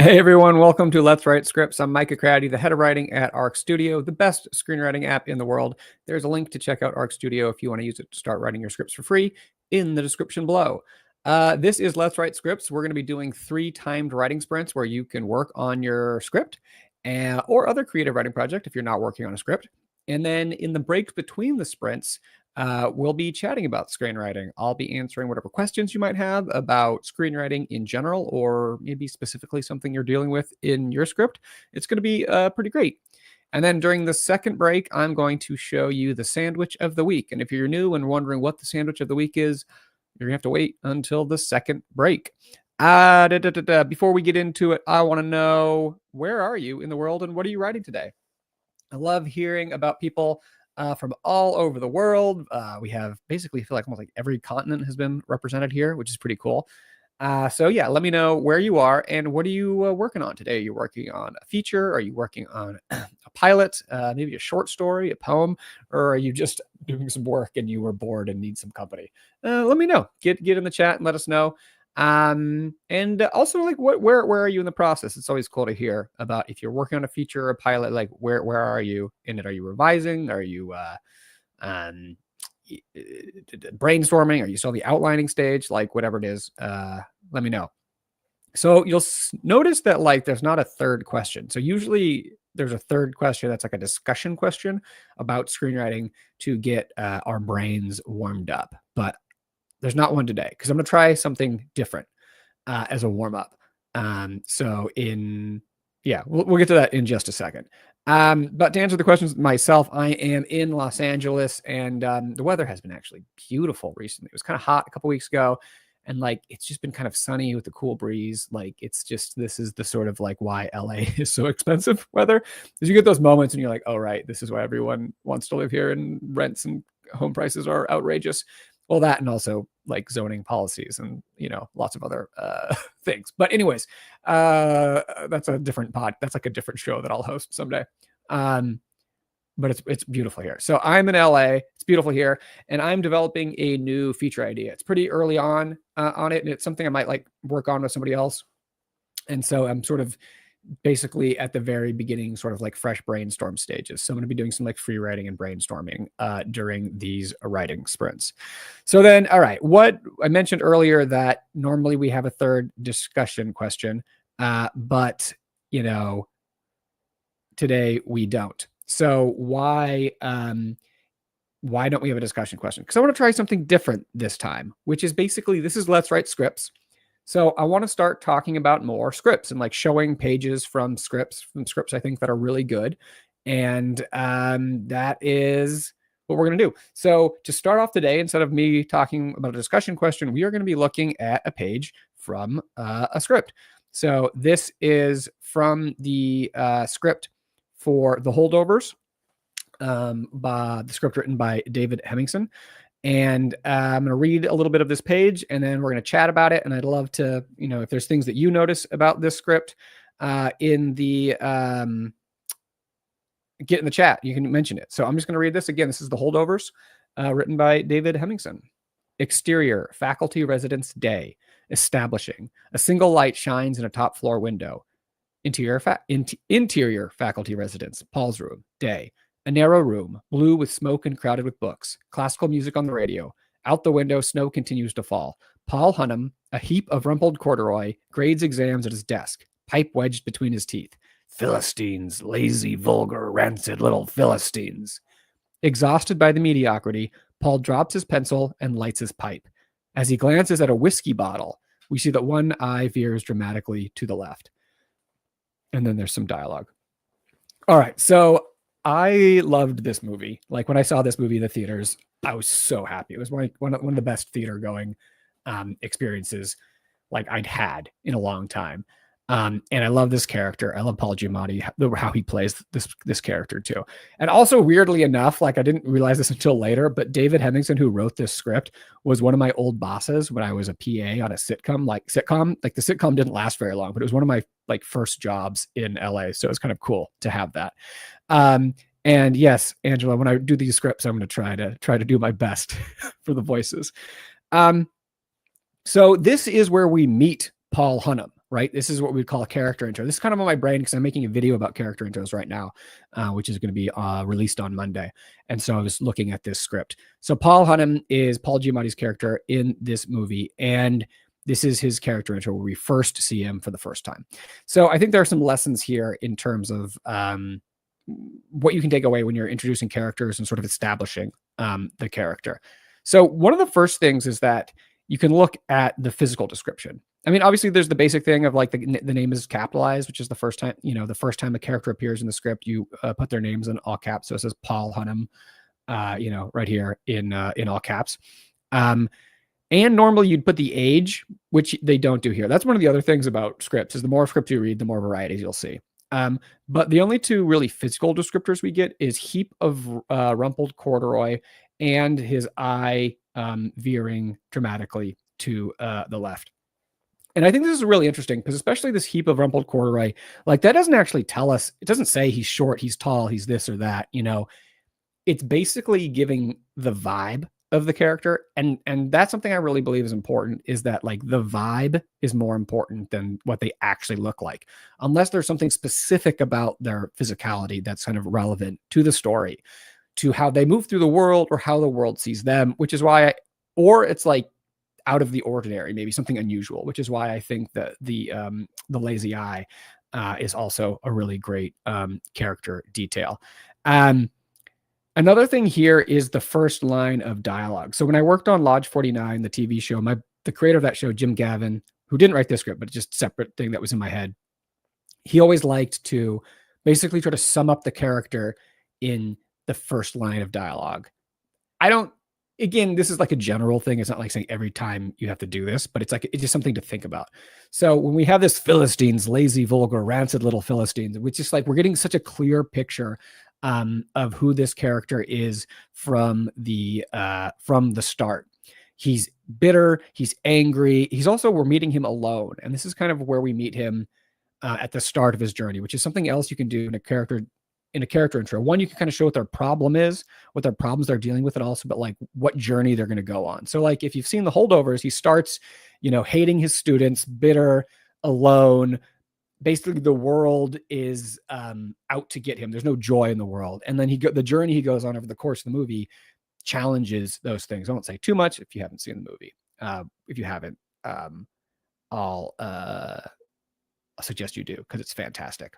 Hey everyone, welcome to Let's Write Scripts. I'm Micah Crowdy, the head of writing at Arc Studio, the best screenwriting app in the world. There's a link to check out Arc Studio if you want to use it to start writing your scripts for free in the description below. This is Let's Write Scripts. We're going to be doing 3 timed writing sprints where you can work on your script or other creative writing project if you're not working on a script. And then in the breaks between the sprints, we'll be chatting about screenwriting. I'll be answering whatever questions you might have about screenwriting in general, or maybe specifically something you're dealing with in your script. It's going to be pretty great. And then during the second break, I'm going to show you the sandwich of the week. And if you're new and wondering what the sandwich of the week is, you're going to have to wait until the second break. Before we get into it, I want to know, where are you in the world and what are you writing today? I love hearing about people from all over the world. We have basically, feel like almost like every continent has been represented here, which is pretty cool. So yeah, let me know where you are and what are you working on today? Are you working on a feature? Are you working on a pilot, maybe a short story, a poem, or are you just doing some work and you were bored and need some company? Let me know. Get in the chat and let us know. And also, like, where are you in the process? It's always cool to hear about if you're working on a feature or a pilot, like where are you in it? Are you revising? Are you brainstorming? Are you still the outlining stage? Like, whatever it is, let me know. So you'll notice that, like, there's not a third question. So usually there's a third question that's like a discussion question about screenwriting to get our brains warmed up, but there's not one today because I'm going to try something different as a warm up. We'll get to that in just a second. But to answer the questions myself, I am in Los Angeles, and the weather has been actually beautiful recently. It was kind of hot a couple weeks ago, and like it's just been kind of sunny with a cool breeze. Like it's just, this is the sort of like why LA is so expensive weather, is you get those moments and you're like, oh right, this is why everyone wants to live here, and rents and home prices are outrageous. Well, that, and also like zoning policies and, lots of other things. But anyways, that's a different pod. That's like a different show that I'll host someday. But it's beautiful here. So I'm in LA. It's beautiful here, and I'm developing a new feature idea. It's pretty early on it, and it's something I might like work on with somebody else. And so I'm sort of basically at the very beginning, sort of like fresh brainstorm stages. So I'm going to be doing some like free writing and brainstorming during these writing sprints. So then, all right, what I mentioned earlier, that normally we have a third discussion question, but today we don't. So why don't we have a discussion question? Because I want to try something different this time, which is basically, this is Let's Write Scripts. So I want to start talking about more scripts and like showing pages from scripts I think that are really good. And that is what we're going to do. So to start off today, instead of me talking about a discussion question, we are going to be looking at a page from a script. So this is from the script for The Holdovers, by the script written by David Hemmingson. And I'm going to read a little bit of this page, and then we're going to chat about it. And I'd love to, if there's things that you notice about this script in the get in the chat, you can mention it. So I'm just going to read this again. This is The Holdovers, written by David Hemmingson. Exterior, faculty residence day. Establishing. A single light shines in a top floor window. Interior faculty residence. Paul's room. Day. A narrow room, blue with smoke and crowded with books. Classical music on the radio. Out the window, snow continues to fall. Paul Hunnam, a heap of rumpled corduroy, grades exams at his desk, pipe wedged between his teeth. Philistines, lazy, vulgar, rancid little Philistines. Exhausted by the mediocrity, Paul drops his pencil and lights his pipe. As he glances at a whiskey bottle, we see that one eye veers dramatically to the left. And then there's some dialogue. All right, so I loved this movie. Like when I saw this movie in the theaters, I was so happy. It was one of the best theater going experiences like I'd had in a long time. And I love this character. I love Paul Giamatti, how he plays this character too. And also, weirdly enough, like I didn't realize this until later, but David Hemmingson, who wrote this script, was one of my old bosses when I was a PA on a sitcom. Like the sitcom didn't last very long, but it was one of my like first jobs in LA. So it was kind of cool to have that. And yes, Angela, when I do these scripts, I'm going to try to do my best for the voices. So this is where we meet Paul Hunnam. right? This is what we call a character intro. This is kind of on my brain because I'm making a video about character intros right now, which is going to be released on Monday. And so I was looking at this script. So Paul Hunnam is Paul Giamatti's character in this movie, and this is his character intro where we first see him for the first time. So I think there are some lessons here in terms of what you can take away when you're introducing characters and sort of establishing the character. So one of the first things is that you can look at the physical description. I mean, obviously there's the basic thing of like the name is capitalized, which is the first time, the first time a character appears in the script, you put their names in all caps. So it says Paul Hunnam, right here in all caps. And normally you'd put the age, which they don't do here. That's one of the other things about scripts is the more script you read, the more varieties you'll see. But the only two really physical descriptors we get is heap of rumpled corduroy and his eye veering dramatically to the left. And I think this is really interesting because especially this heap of rumpled corduroy, like that doesn't actually tell us, it doesn't say he's short, he's tall, he's this or that, it's basically giving the vibe of the character. And that's something I really believe is important, is that like the vibe is more important than what they actually look like, unless there's something specific about their physicality that's kind of relevant to the story, to how they move through the world or how the world sees them, which is why or it's like out of the ordinary, maybe something unusual, which is why I think that the lazy eye is also a really great character detail. Another thing here is the first line of dialogue. So when I worked on Lodge 49, the TV show, the creator of that show, Jim Gavin, who didn't write this script, but just a separate thing that was in my head, he always liked to basically try to sum up the character in the first line of dialogue. Again, this is like a general thing. It's not like saying every time you have to do this, but it's just something to think about. So when we have this Philistines, lazy, vulgar, rancid little Philistines, which is like, we're getting such a clear picture of who this character is from the start. He's bitter. He's angry. We're meeting him alone. And this is kind of where we meet him at the start of his journey, which is something else you can do in a character intro. One, you can kind of show what their problem is, what their problems they're dealing with, and also, but like what journey they're going to go on. So like if you've seen The Holdovers, he starts, hating his students, bitter, alone. Basically the world is out to get him. There's no joy in the world. And then the journey he goes on over the course of the movie challenges those things. I won't say too much if you haven't seen the movie. If you haven't, I'll suggest you do, because it's fantastic.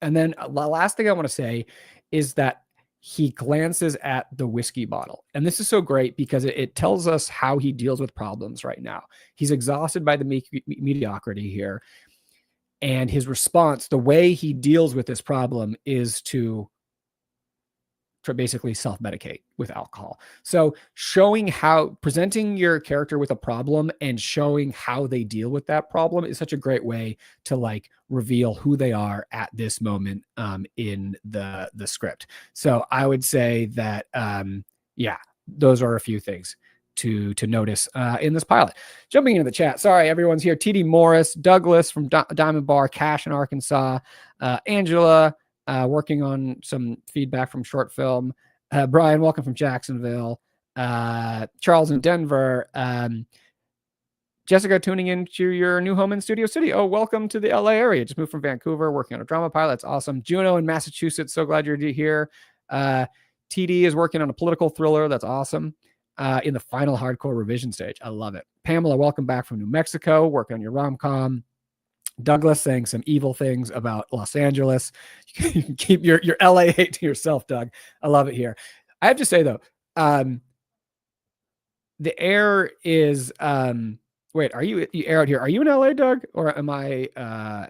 And then the last thing I want to say is that he glances at the whiskey bottle. And this is so great because it tells us how he deals with problems right now. He's exhausted by the mediocrity here. And his response, the way he deals with this problem, is to basically self-medicate with alcohol. So presenting your character with a problem and showing how they deal with that problem is such a great way to like reveal who they are at this moment in the script. So I would say that, those are a few things to notice in this pilot. Jumping into the chat. Sorry, everyone's here. TD Morris, Douglas from Diamond Bar, Cash in Arkansas, Angela, working on some feedback from short film. Brian, welcome from Jacksonville. Charles in Denver. Jessica, tuning into your new home in Studio City. Oh, welcome to the LA area. Just moved from Vancouver, working on a drama pilot. That's awesome. Juno in Massachusetts. So glad you're here. TD is working on a political thriller. That's awesome. In the final hardcore revision stage. I love it. Pamela, welcome back from New Mexico, working on your rom-com. Douglas saying some evil things about Los Angeles. You can keep your LA hate to yourself, Doug. I love it here. I have to say though, the air is wait, are you air out here? Are you in LA, Doug? Or am I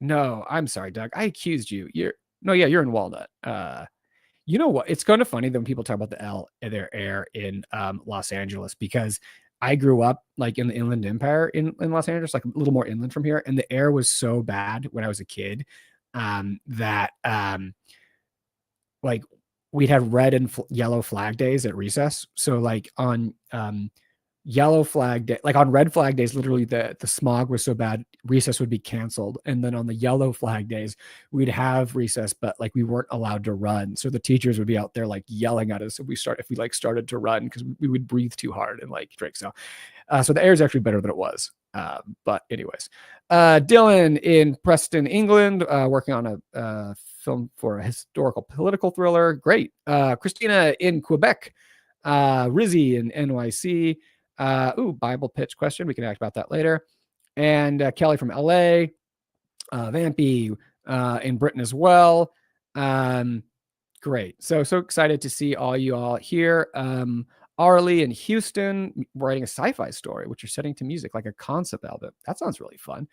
no, I'm sorry, Doug. I accused you. You're in Walnut. You know what? It's kind of funny that when people talk about their air in Los Angeles, because I grew up like in the Inland Empire in Los Angeles, like a little more inland from here. And the air was so bad when I was a kid that like we'd have red and yellow flag days at recess. So like on yellow flag day, like on red flag days, literally the smog was so bad, recess would be canceled. And then on the yellow flag days, we'd have recess, but like we weren't allowed to run. So the teachers would be out there like yelling at us if we started to run, because we would breathe too hard and like drink. So the air is actually better than it was But anyways, Dylan in Preston, England, working on a film for a historical political thriller. Great. Christina in Quebec, Rizzy in NYC. Bible pitch question. We can talk about that later. And Kelly from LA, Vampy in Britain as well. Great. So excited to see all you all here. Arlie in Houston writing a sci-fi story, which you're setting to music, like a concept album. That sounds really fun.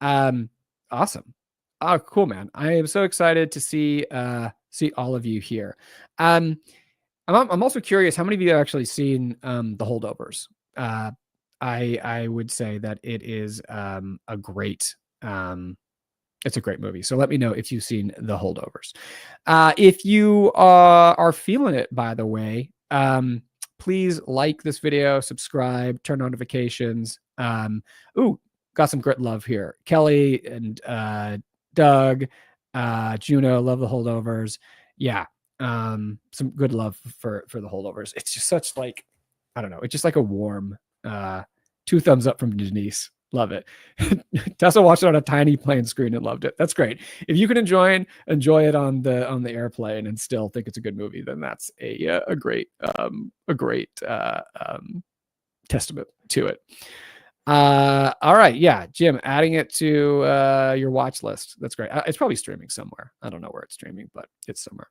Awesome. Oh, cool, man. I am so excited to see all of you here. I'm also curious, how many of you have actually seen The Holdovers? I would say that it is a great it's a great movie. So let me know if you've seen The Holdovers. If you are feeling it, by the way, please like this video, subscribe, turn notifications. Got some grit love here. Kelly and Doug, Juno, love The Holdovers. Yeah, some good love for The Holdovers. It's just such like, I don't know, it's just like a warm 2 thumbs up from Denise. Love it. Tessa watched it on a tiny plane screen and loved it. That's great. If you can enjoy it on the airplane and still think it's a good movie, then that's a great testament to it. All right, yeah, Jim, adding it to your watch list. That's great. It's probably streaming somewhere. I don't know where it's streaming, but it's somewhere.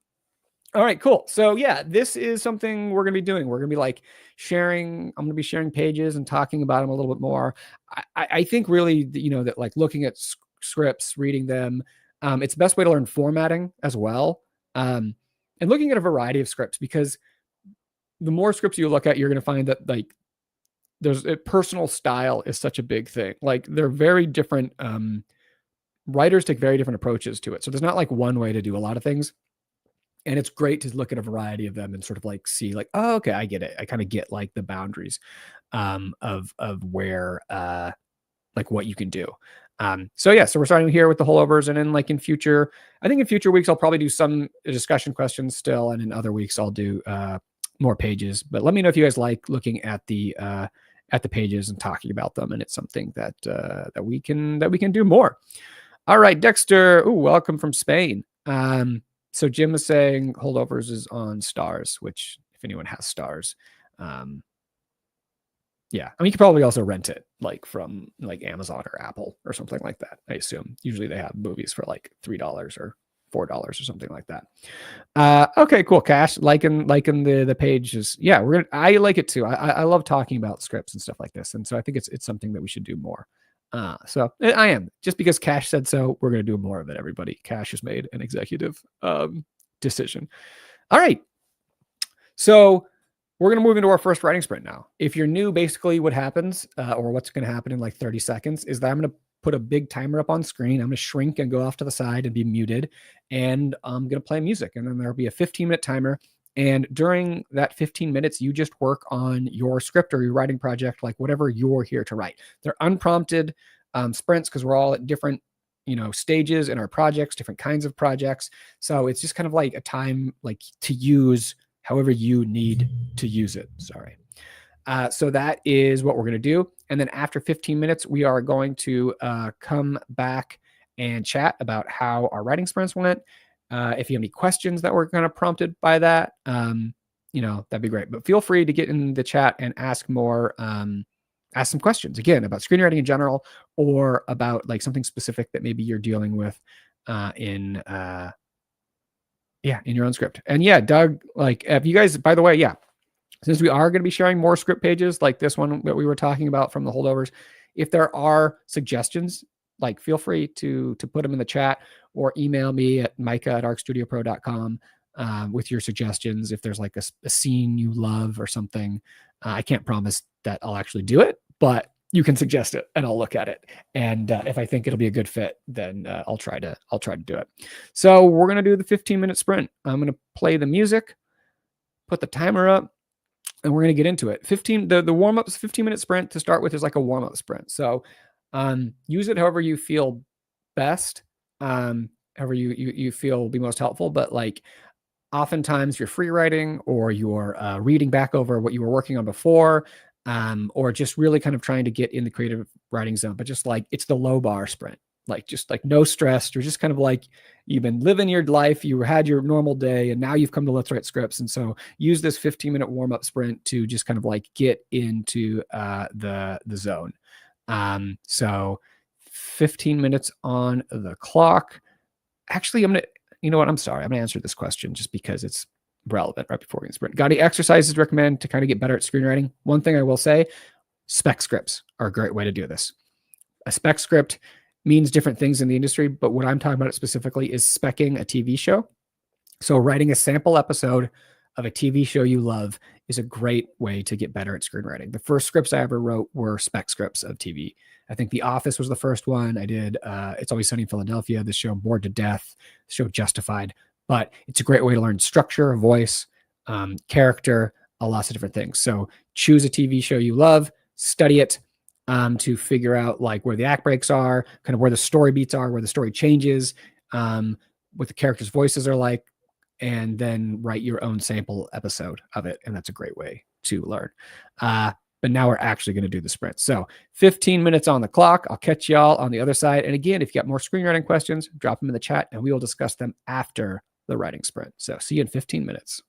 All right, cool. So yeah, this is something we're going to be doing. We're going to be like sharing. I'm going to be sharing pages and talking about them a little bit more. I think really, that like looking at scripts, reading them, it's the best way to learn formatting as well. And looking at a variety of scripts, because the more scripts you look at, you're going to find that like there's a personal style is such a big thing. Like they're very different. Writers take very different approaches to it. So there's not like one way to do a lot of things. And it's great to look at a variety of them and sort of like see like, oh, okay, I get it. I kind of get like the boundaries of where like what you can do. So we're starting here with The Holdovers, and then like in future weeks, I'll probably do some discussion questions still. And in other weeks I'll do more pages, but let me know if you guys like looking at the pages and talking about them. And it's something that we can do more. All right, Dexter. Ooh, welcome from Spain. So Jim is saying Holdovers is on Stars, which if anyone has Stars, yeah, I mean, you could probably also rent it like from like Amazon or Apple or something like that. I assume usually they have movies for like $3 or $4 or something like that. Okay, cool. Cash liking the pages. Yeah, I like it too. I love talking about scripts and stuff like this, and so I think it's something that we should do more. So I am, just because Cash said so, we're going to do more of it, everybody. Cash has made an executive decision. All right. So we're going to move into our first writing sprint now. If you're new, basically what happens or what's going to happen in like 30 seconds is that I'm going to put a big timer up on screen. I'm going to shrink and go off to the side and be muted, and I'm going to play music. And then there'll be a 15-minute timer. And during that 15 minutes, you just work on your script or your writing project, like whatever you're here to write. They're unprompted sprints because we're all at different, stages in our projects, different kinds of projects. So it's just kind of like a time like to use however you need to use it. Sorry. So that is what we're going to do. And then after 15 minutes, we are going to come back and chat about how our writing sprints went. If you have any questions that were kind of prompted by that, that'd be great. But feel free to get in the chat and ask more, ask some questions again about screenwriting in general, or about like something specific that maybe you're dealing with in your own script. And yeah, Doug, like if you guys, by the way, since we are going to be sharing more script pages like this one that we were talking about from The Holdovers, if there are suggestions, like feel free to put them in the chat or email me at micah@arcstudiopro.com with your suggestions. If there's like a scene you love or something, I can't promise that I'll actually do it, but you can suggest it and I'll look at it. And if I think it'll be a good fit, then I'll try to do it. So we're going to do the 15-minute sprint. I'm going to play the music, put the timer up, and we're going to get into it. The warm-up's 15-minute sprint to start with is like a warm-up sprint. So use it however you feel best, however you feel will be most helpful. But like oftentimes you're free writing or you're reading back over what you were working on before. or just really kind of trying to get in the creative writing zone, but just like it's the low bar sprint, like just like no stress. You're just kind of like you've been living your life, you had your normal day, and now you've come to Let's Write Scripts. And so use this 15-minute warm-up sprint to just kind of like get into the zone. So 15 minutes on the clock. Actually, you know what? I'm sorry. I'm gonna answer this question just because it's relevant right before we sprint. Got any exercises recommend to kind of get better at screenwriting? One thing I will say, spec scripts are a great way to do this. A spec script means different things in the industry, but what I'm talking about specifically is speccing a TV show. So writing a sample episode of a TV show you love is a great way to get better at screenwriting. The first scripts I ever wrote were spec scripts of TV. I think The Office was the first one. I did It's Always Sunny in Philadelphia, the show Bored to Death, the show Justified. But it's a great way to learn structure, voice, character, lots of different things. So choose a TV show you love, study it to figure out like where the act breaks are, kind of where the story beats are, where the story changes, what the characters' voices are like, and then write your own sample episode of it. And that's a great way to learn. But now we're actually going to do the sprint. So 15 minutes on the clock. I'll catch y'all on the other side. And again, if you got more screenwriting questions, drop them in the chat and we will discuss them after the writing sprint. So see you in 15 minutes.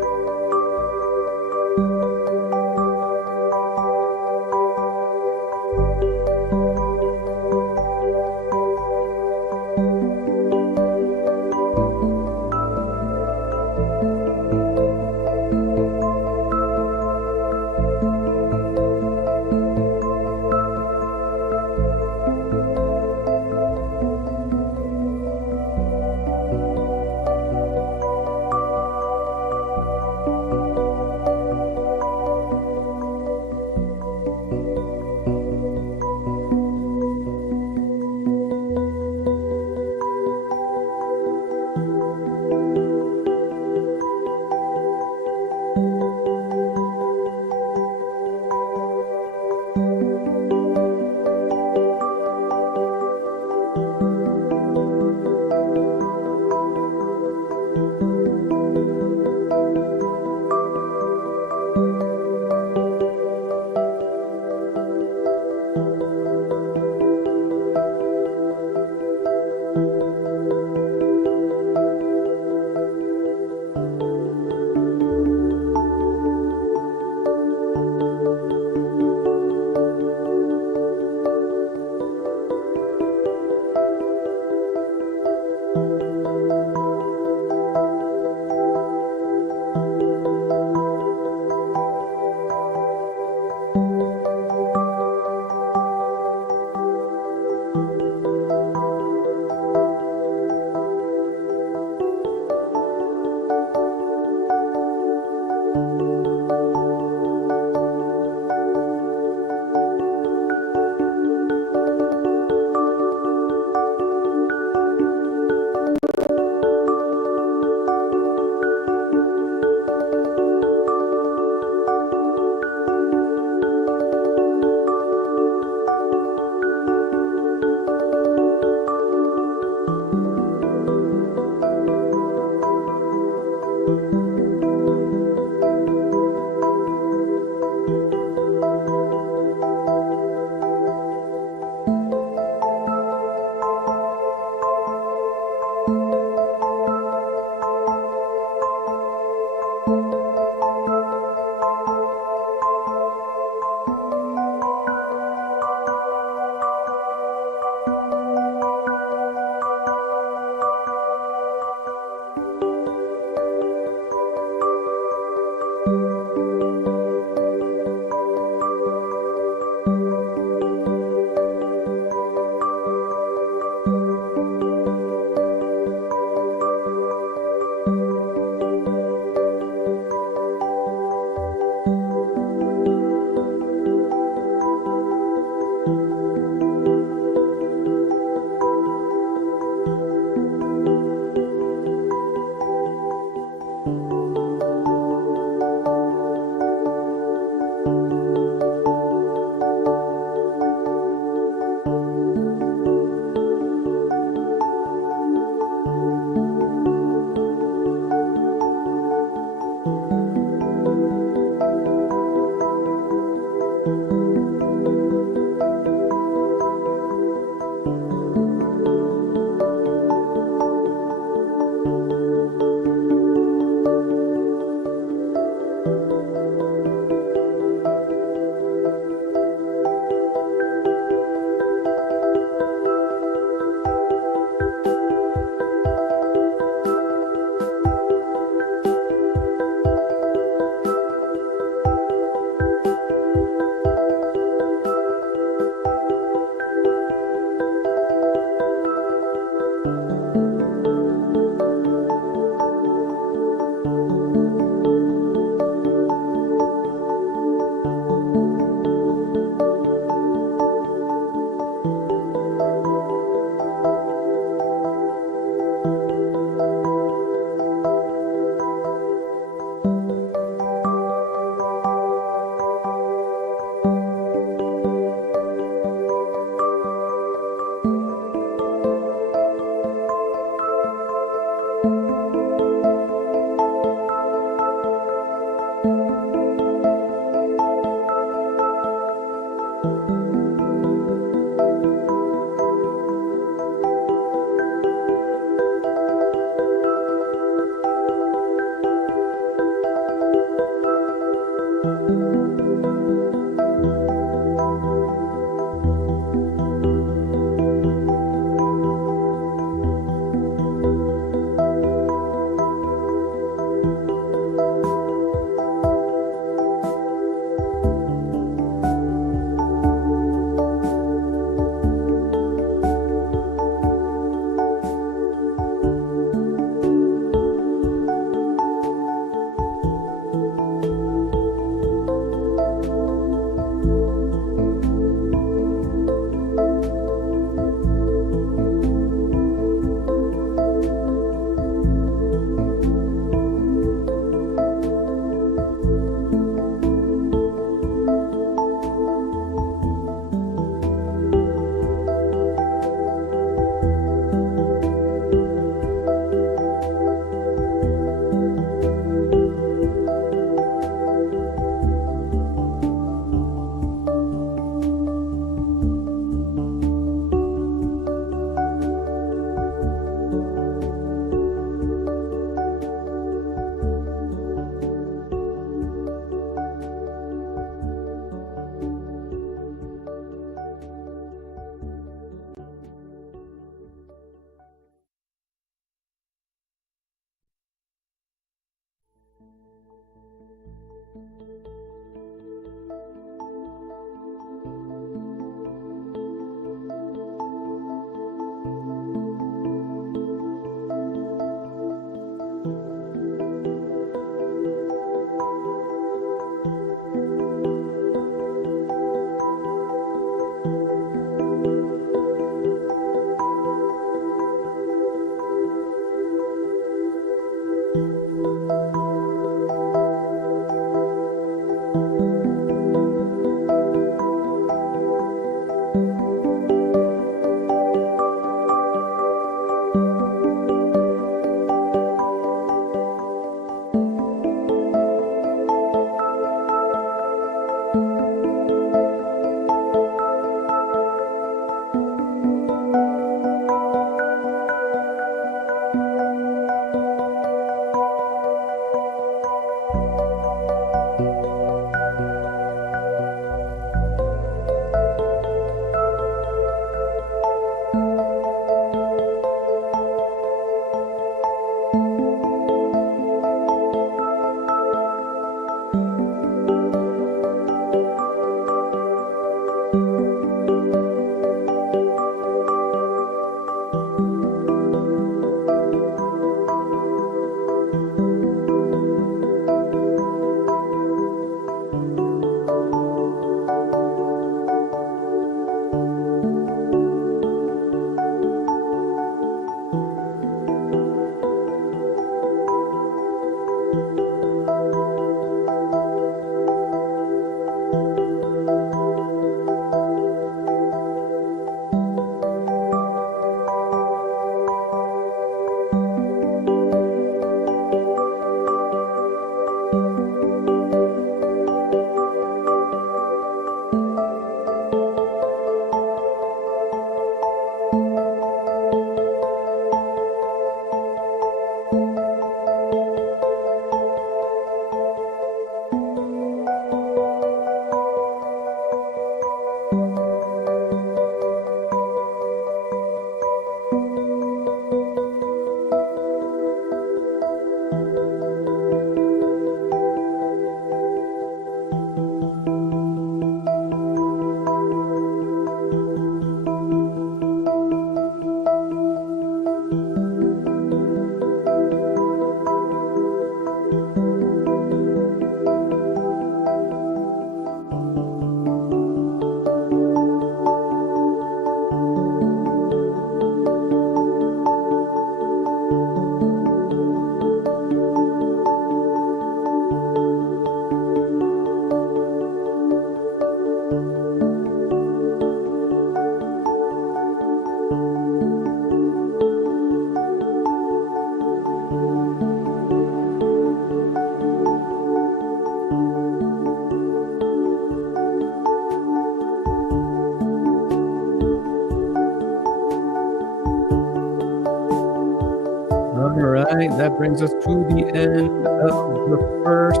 All right, that brings us to the end of the first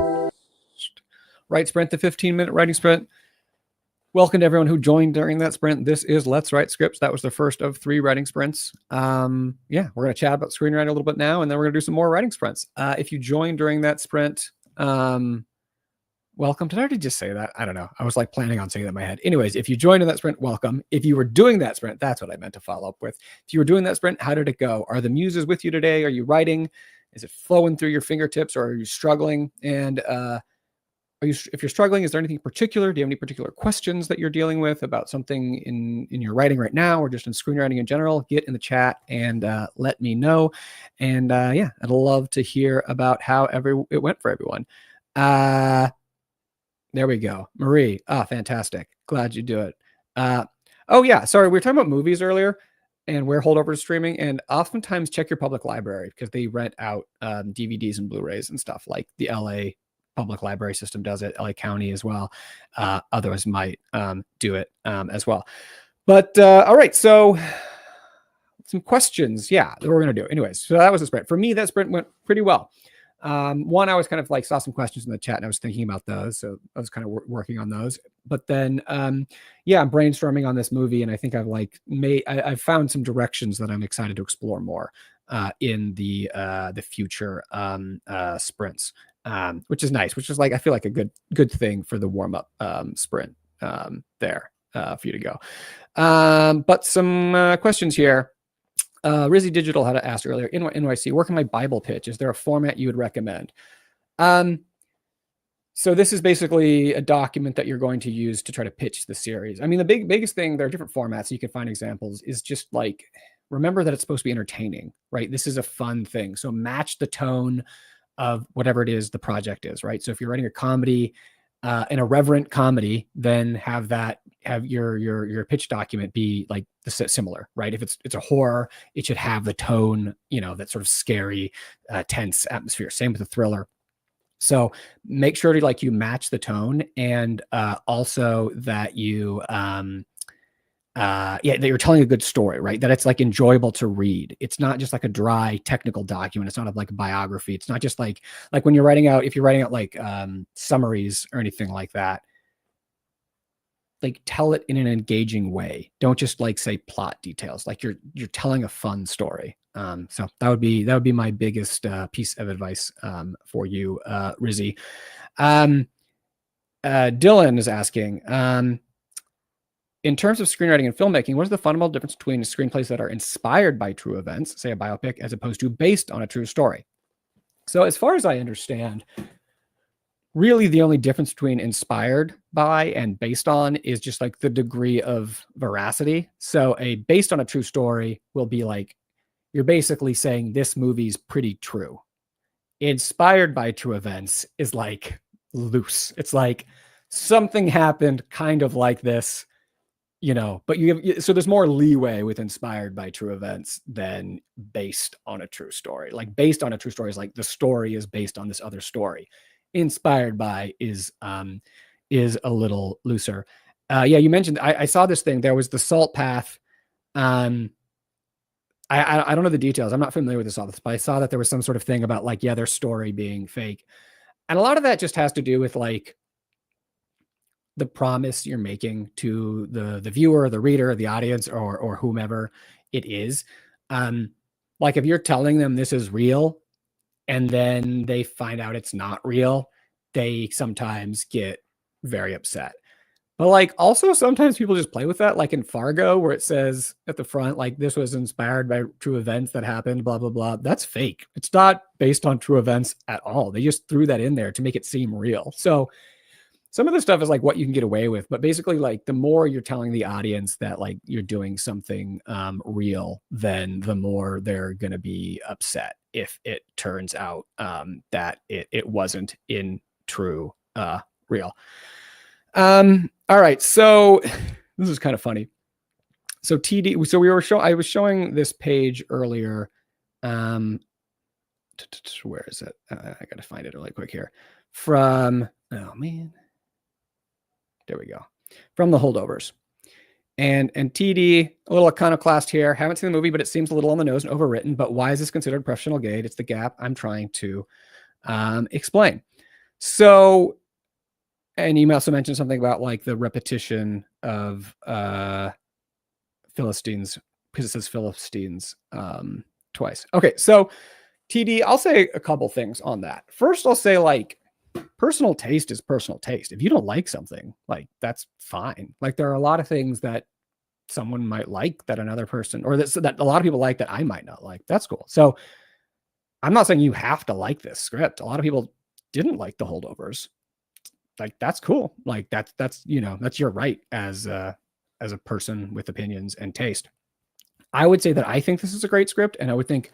Write Sprint, the 15-minute writing sprint. Welcome to everyone who joined during that sprint. This is Let's Write Scripts. That was the first of 3 writing sprints. Yeah, we're going to chat about screenwriting a little bit now, and then we're going to do some more writing sprints. If you joined during that sprint, welcome. Did I already just say that? I don't know. I was like planning on saying that in my head. Anyways, if you joined in that sprint, welcome. If you were doing that sprint, that's what I meant to follow up with. If you were doing that sprint, how did it go? Are the muses with you today? Are you writing? Is it flowing through your fingertips, or are you struggling? And if you're struggling, is there anything particular? Do you have any particular questions that you're dealing with about something in your writing right now, or just in screenwriting in general? Get in the chat and let me know. And yeah, I'd love to hear about how it went for everyone. There we go. Marie. Fantastic. Glad you do it. Oh yeah, sorry. We were talking about movies earlier and where holdovers is streaming, and oftentimes check your public library because they rent out DVDs and Blu-rays and stuff. Like the LA public library system does it, LA County as well. Others might do it as well. But all right, so some questions. Yeah, that we're going to do. Anyways, so that was a sprint. For me, that sprint went pretty well. One, I was kind of like saw some questions in the chat and I was thinking about those. So I was kind of working on those. But then, yeah, I'm brainstorming on this movie, and I think I've found some directions that I'm excited to explore more in the future sprints, which is nice, which is like, I feel like a good thing for the warm up sprint there for you to go. But some questions here. Rizzy Digital had asked earlier, NYC, work on my Bible pitch. Is there a format you would recommend? So this is basically a document that you're going to use to try to pitch the series. I mean, the biggest thing, there are different formats, you can find examples, is just like, remember that it's supposed to be entertaining, right? This is a fun thing. So match the tone of whatever it is the project is, right? So if you're writing a comedy, an irreverent comedy, then have your pitch document be like similar, right? If it's a horror, it should have the tone, that sort of scary, tense atmosphere. Same with a thriller. So make sure to you match the tone, and also that you that you're telling a good story, right? That it's like enjoyable to read. It's not just like a dry technical document. It's not like a biography. It's not just like when you're writing out, if you're writing out like summaries or anything like that, like tell it in an engaging way. Don't just like say plot details. Like you're telling a fun story. So that would be my biggest piece of advice for you, Rizzy. Dylan is asking, in terms of screenwriting and filmmaking, what is the fundamental difference between screenplays that are inspired by true events, say a biopic, as opposed to based on a true story? So as far as I understand, really the only difference between inspired by and based on is just like the degree of veracity. So a based on a true story will be like, you're basically saying this movie's pretty true. Inspired by true events is like loose. It's like something happened kind of like this, but so there's more leeway with inspired by true events than based on a true story. Like based on a true story is like the story is based on this other story. Inspired by is a little looser. Yeah, you mentioned, I saw this thing. There was the Salt Path. I don't know the details. I'm not familiar with this, but I saw that there was some sort of thing about like, their story being fake. And a lot of that just has to do with like the promise you're making to the viewer, the reader, the audience, or whomever it is. Like if you're telling them this is real and then they find out it's not real, they sometimes get very upset. But like also sometimes people just play with that, like in Fargo, where it says at the front, like this was inspired by true events that happened, blah, blah, blah. That's fake. It's not based on true events at all. They just threw that in there to make it seem real. So some of the stuff is like what you can get away with, but basically like the more you're telling the audience that like you're doing something real, then the more they're going to be upset if it turns out that it wasn't in true real. All right. So this is kind of funny. So I was showing this page earlier. Where is it? I got to find it really quick here there we go. From the holdovers. And TD, a little iconoclast here. Haven't seen the movie, but it seems a little on the nose and overwritten. But why is this considered a professional gate? It's the gap I'm trying to explain. So And you also mentioned something about like the repetition of Philistines, because it says Philistines twice. Okay, so TD, I'll say a couple things on that. First, I'll say like personal taste is personal taste. If you don't like something, like that's fine. Like there are a lot of things that someone might like that another person, or that a lot of people like that I might not like. That's cool. So I'm not saying you have to like this script. A lot of people didn't like the holdovers. Like that's cool. Like that's that's your right as a person with opinions and taste. I would say that I think this is a great script, and I would think,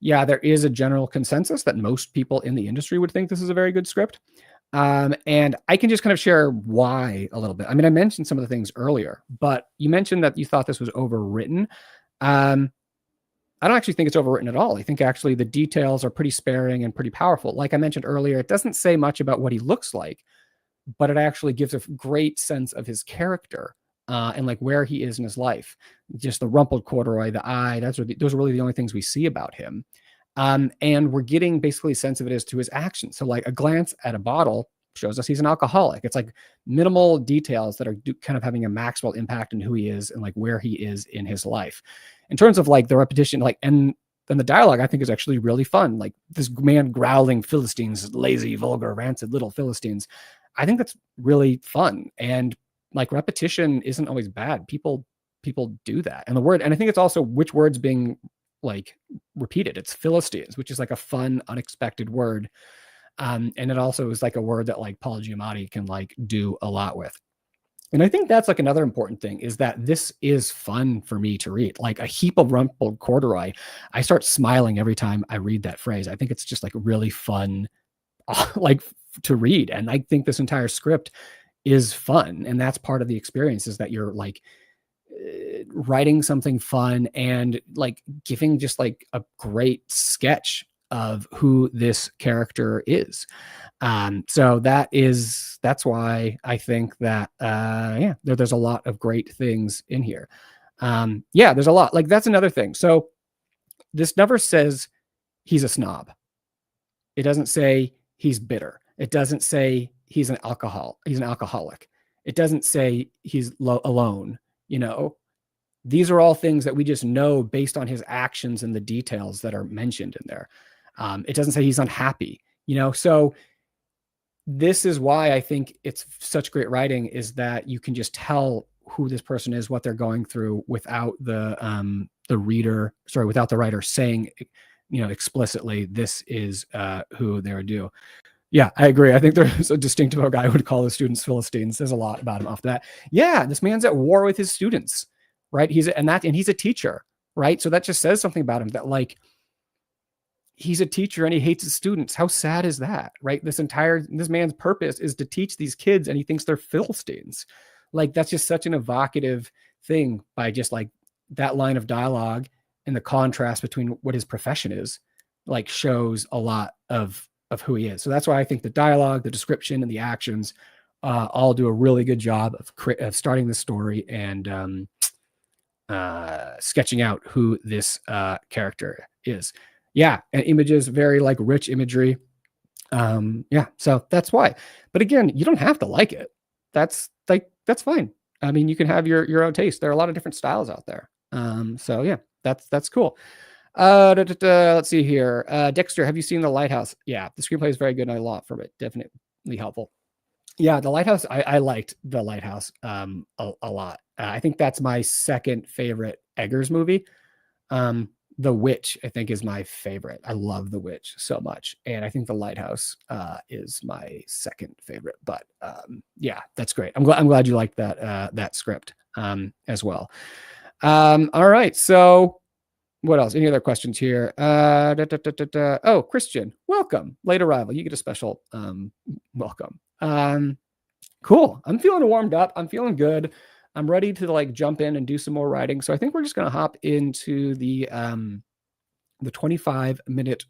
yeah, there is a general consensus that most people in the industry would think this is a very good script. And I can just kind of share why a little bit. I mean, I mentioned some of the things earlier, but you mentioned that you thought this was overwritten. I don't actually think it's overwritten at all. I think actually the details are pretty sparing and pretty powerful. Like I mentioned earlier, it doesn't say much about what he looks like, but it actually gives a great sense of his character and like where he is in his life. Just the rumpled corduroy, the eye, those are really the only things we see about him. And we're getting basically a sense of it as to his actions. So like a glance at a bottle shows us he's an alcoholic. It's like minimal details that are kind of having a maximal impact on who he is and like where he is in his life. In terms of like the repetition, like, and the dialogue I think is actually really fun. Like this man growling Philistines, lazy, vulgar, rancid little Philistines. I think that's really fun. And like repetition isn't always bad. People do that. And I think it's also which words being like repeated. It's Philistines, which is like a fun, unexpected word. And it also is like a word that like Paul Giamatti can like do a lot with. And I think that's like another important thing is that this is fun for me to read. Like a heap of rumpled corduroy, I start smiling every time I read that phrase. I think it's just like really fun, like to read. And I think this entire script is fun. And that's part of the experience is that you're like writing something fun and like giving just like a great sketch of who this character is. So that's why I think that there's a lot of great things in here. There's a lot. Like that's another thing. So this never says he's a snob. It doesn't say he's bitter. It doesn't say he's an alcoholic. It doesn't say he's alone. These are all things that we just know based on his actions and the details that are mentioned in there. It doesn't say he's unhappy, so this is why I think it's such great writing is that you can just tell who this person is, what they're going through without the writer saying, explicitly, this is who they're due. Yeah, I agree. I think there's a distinctive guy who would call his students Philistines. There's a lot about him off that. Yeah, this man's at war with his students, right? He's a teacher, right? So that just says something about him that like he's a teacher and he hates his students. How sad is that, right? This man's purpose is to teach these kids and he thinks they're Philistines. Like that's just such an evocative thing by just like that line of dialogue and the contrast between what his profession is, like shows a lot of who he is. So that's why I think the dialogue, the description, and the actions all do a really good job of starting the story and sketching out who this character is. Yeah, and images, very like rich imagery. So that's why. But again, you don't have to like it. That's fine. I mean, you can have your own taste. There are a lot of different styles out there. So yeah, that's cool. Let's see here. Dexter, have you seen The Lighthouse? Yeah, the screenplay is very good and I lot from it. Definitely helpful. Yeah, The Lighthouse, I liked The Lighthouse a lot. I think that's my second favorite Eggers movie. The Witch, I think, is my favorite. I love The Witch so much. And I think The Lighthouse is my second favorite. But yeah, that's great. I'm glad you liked that script as well. All right. So what else? Any other questions here? Oh, Christian, welcome. Late arrival. You get a special welcome. Cool. I'm feeling warmed up. I'm feeling good. I'm ready to like jump in and do some more writing. So I think we're just going to hop into the 25-minute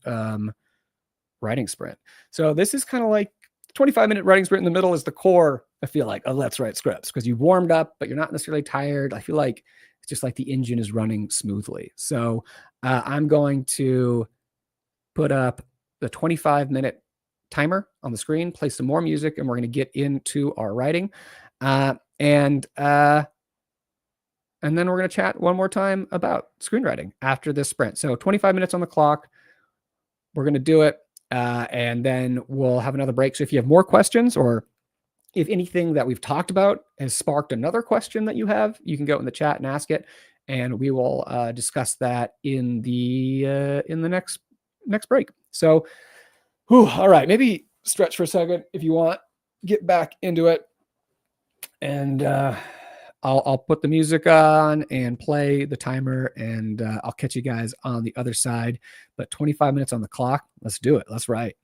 writing sprint. So this is kind of like 25-minute writing sprint in the middle is the core, I feel like, of Let's Write Scripts, because you've warmed up, but you're not necessarily tired. I feel like it's just like the engine is running smoothly. So I'm going to put up the 25-minute timer on the screen, play some more music, and we're going to get into our writing. And then we're going to chat one more time about screenwriting after this sprint. So 25 minutes on the clock. We're going to do it. And then we'll have another break. So if you have more questions, or if anything that we've talked about has sparked another question that you have, you can go in the chat and ask it. And we will discuss that in the next break. So, all right, maybe stretch for a second if you want. Get back into it, and I'll put the music on and play the timer, and I'll catch you guys on the other side. But 25 minutes on the clock. Let's do it. Let's write.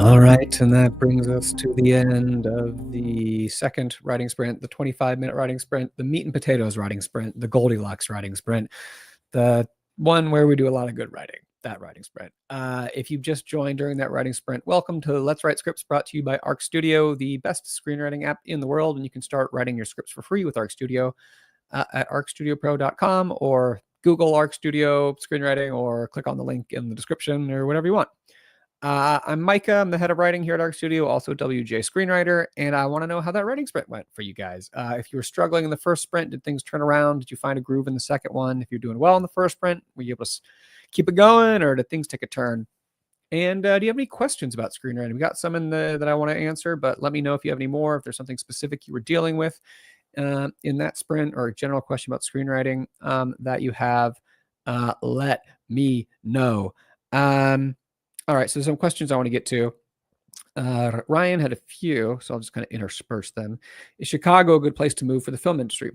All right, and that brings us to the end of the second writing sprint, the 25-minute writing sprint, the meat and potatoes writing sprint, the Goldilocks writing sprint, the one where we do a lot of good writing, that writing sprint. If you've just joined during that writing sprint, welcome to Let's Write Scripts, brought to you by Arc Studio, the best screenwriting app in the world, and you can start writing your scripts for free with Arc Studio at arcstudiopro.com, or Google Arc Studio Screenwriting, or click on the link in the description, or whatever you want. I'm Micah. I'm the head of writing here at Arc Studio, also WJ Screenwriter, and I want to know how that writing sprint went for you guys. If you were struggling in the first sprint, did things turn around? Did you find a groove in the second one? If you're doing well in the first sprint, were you able to keep it going, or did things take a turn? And do you have any questions about screenwriting? We got some in that I want to answer, but let me know if you have any more, if there's something specific you were dealing with in that sprint, or a general question about screenwriting that you have. Let me know. All right, so some questions I want to get to. Ryan had a few, so I'll just kind of intersperse them. Is Chicago a good place to move for the film industry?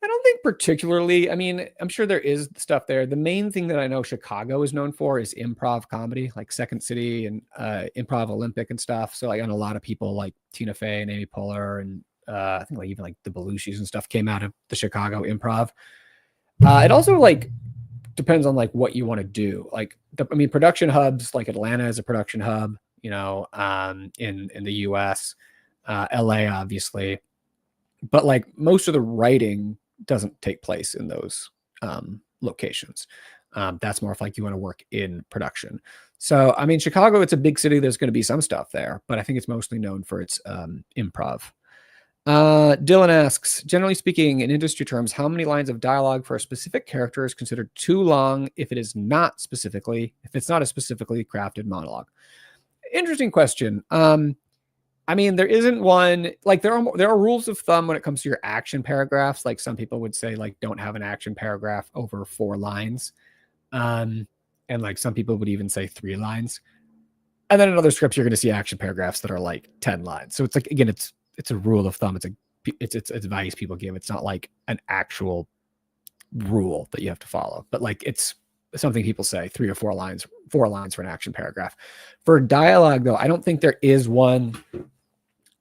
I don't think particularly. I mean, I'm sure there is stuff there. The main thing that I know Chicago is known for is improv comedy, like Second City and Improv Olympic and stuff. So like, on a lot of people like Tina Fey and Amy Poehler, and I think like even like the Belushis and stuff came out of the Chicago improv. It also like depends on like what you want to do. Like, I mean, production hubs like Atlanta is a production hub, you know, in the US, LA obviously, but like most of the writing doesn't take place in those locations. That's more if like you want to work in production. So I mean, Chicago, it's a big city. There's going to be some stuff there, but I think it's mostly known for its improv. Dylan asks, generally speaking, in industry terms, how many lines of dialogue for a specific character is considered too long if it's not a specifically crafted monologue? Interesting question. I mean, there isn't one, like there are rules of thumb when it comes to your action paragraphs. Like some people would say, like, don't have an action paragraph over 4 lines. And like some people would even say 3 lines. And then in other scripts, you're going to see action paragraphs that are like 10 lines. So it's like, again, it's a rule of thumb. It's advice people give. It's not like an actual rule that you have to follow, but like it's something people say, 3 or 4 lines for an action paragraph. For dialogue though, I don't think there is one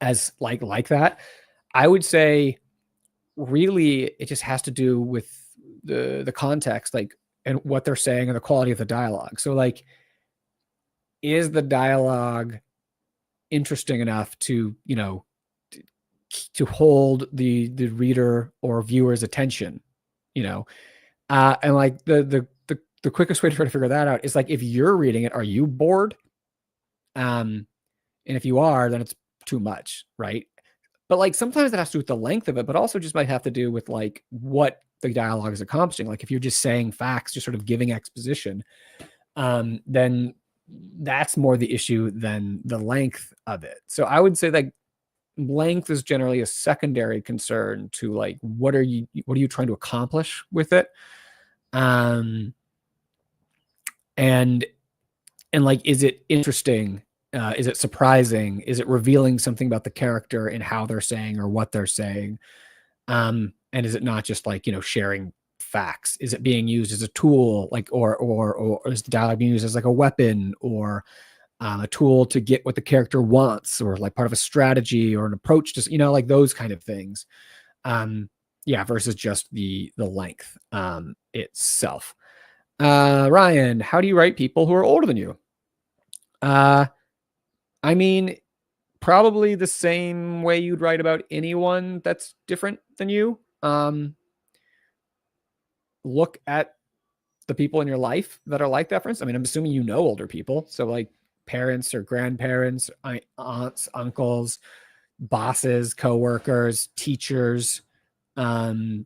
as like that. I would say really it just has to do with the context, like, and what they're saying and the quality of the dialogue. So like, is the dialogue interesting enough to, you know, to hold the reader or viewer's attention, you know? And like the quickest way to try to figure that out is like, if you're reading it, are you bored? And if you are, then it's too much, right? But like sometimes that has to do with the length of it, but also just might have to do with like what the dialogue is accomplishing. Like if you're just saying facts, just sort of giving exposition, then that's more the issue than the length of it. So I would say like length is generally a secondary concern to like, what are you trying to accomplish with it? And like, is it interesting? Is it surprising? Is it revealing something about the character and how they're saying or what they're saying? And is it not just like, you know, sharing facts? Is it being used as a tool, like, or is the dialogue being used as like a weapon, or a tool to get what the character wants, or like part of a strategy or an approach to, you know, like those kind of things. Yeah, versus just the length itself. Ryan, how do you write people who are older than you? I mean, probably the same way you'd write about anyone that's different than you. Look at the people in your life that are like that. For instance, I mean, I'm assuming you know older people. So like parents or grandparents, aunts, uncles, bosses, coworkers, teachers, you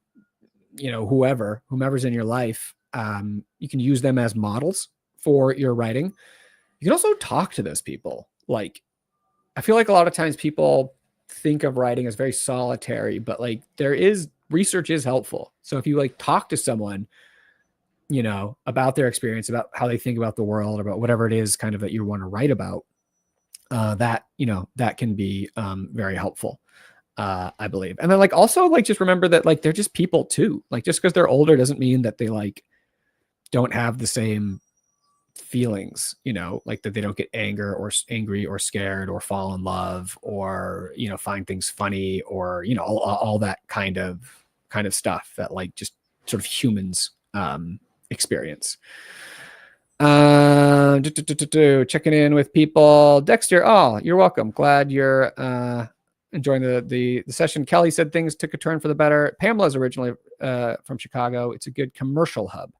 know, whomever's in your life. You can use them as models for your writing. You can also talk to those people. Like, I feel like a lot of times people think of writing as very solitary, but like research is helpful. So if you like talk to someone, you know, about their experience, about how they think about the world, about whatever it is kind of that you want to write about, that, you know, that can be very helpful, I believe. And then like, also like, just remember that like, they're just people too. Like just because they're older doesn't mean that they like don't have the same feelings, like that they don't get angry or scared or fall in love or, find things funny or, all that kind of stuff that like just sort of humans experience. Checking in with people. Dexter, oh, you're welcome. Glad you're enjoying the session. Kelly said things took a turn for the better. Pamela's originally from Chicago. It's a good commercial hub